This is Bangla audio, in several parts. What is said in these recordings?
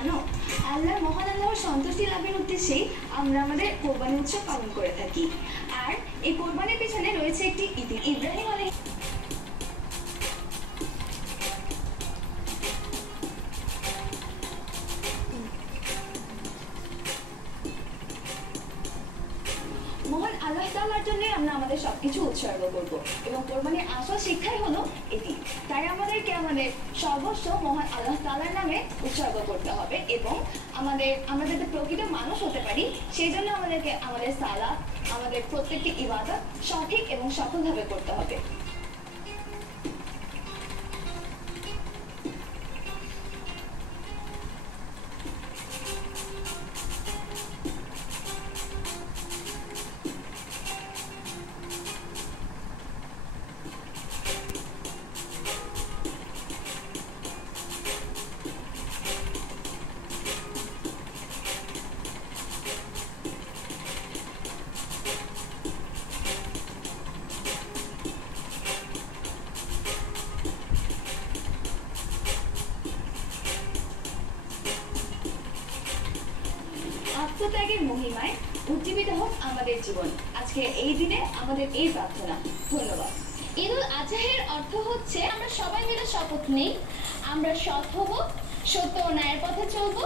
জানো, মহান আল্লাহর সন্তুষ্টি লাভের উদ্দেশ্যেই আমরা আমাদের কোরবানি উৎসব পালন করে থাকি। আর এই কোরবানির পেছনে রয়েছে একটি ইব্রাহিম আলাইহিস মহান আল্লাহ তাআলার জন্য আমরা আমাদের সবকিছু উৎসর্গ করব এবং কোরবানির আসল শিক্ষাই হলো এটি। তাই আমাদেরকে আমাদের সর্বস্ব মহান আল্লাহ তাআলার নামে উৎসর্গ করতে হবে এবং আমরা যাতে প্রকৃত মানুষ হতে পারি সেই জন্য আমাদেরকে আমাদের সালাত, আমাদের প্রত্যেকটি ইবাদত সঠিক এবং সফলভাবে করতে হবে। আত্মত্যাগের মহিমায় উজ্জীবিত হোক আমাদের জীবন। আজকে এই দিনে আমাদের এই প্রার্থনা। ধন্যবাদ। ঈদুল আজহার অর্থ হচ্ছে আমরা সবাই মিলে শপথ নেই, আমরা সৎ হব, সত্য ও ন্যায়ের পথে চলব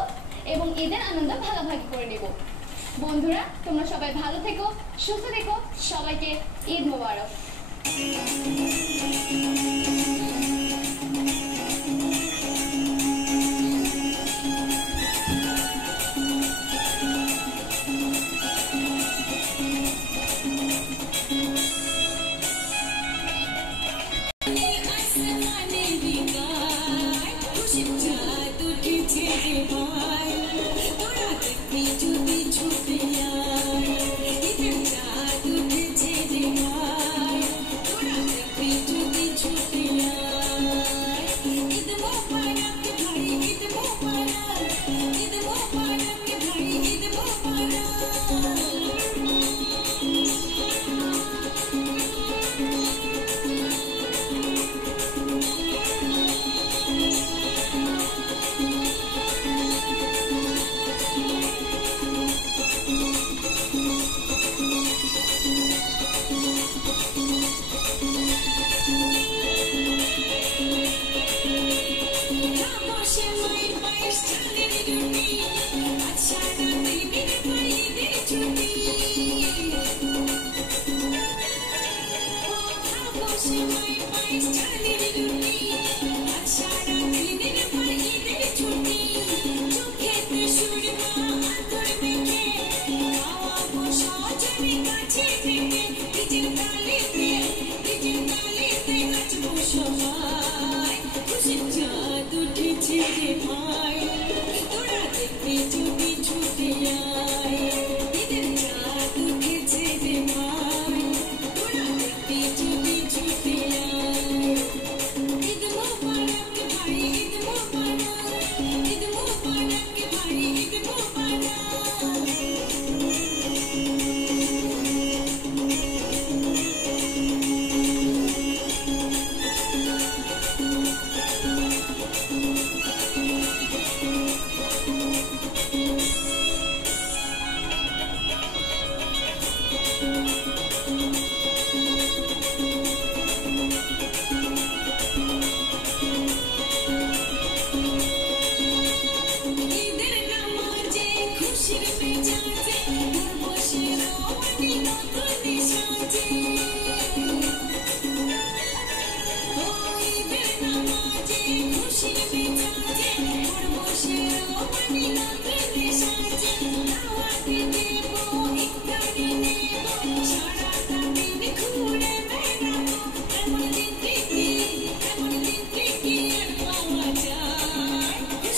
এবং ঈদের আনন্দ ভাগাভাগি করে নেব। বন্ধুরা, তোমরা সবাই ভালো থেকো, সুস্থ থেকো, সবাইকে ঈদ মোবারক।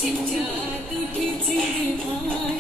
Chit chat, chit chat,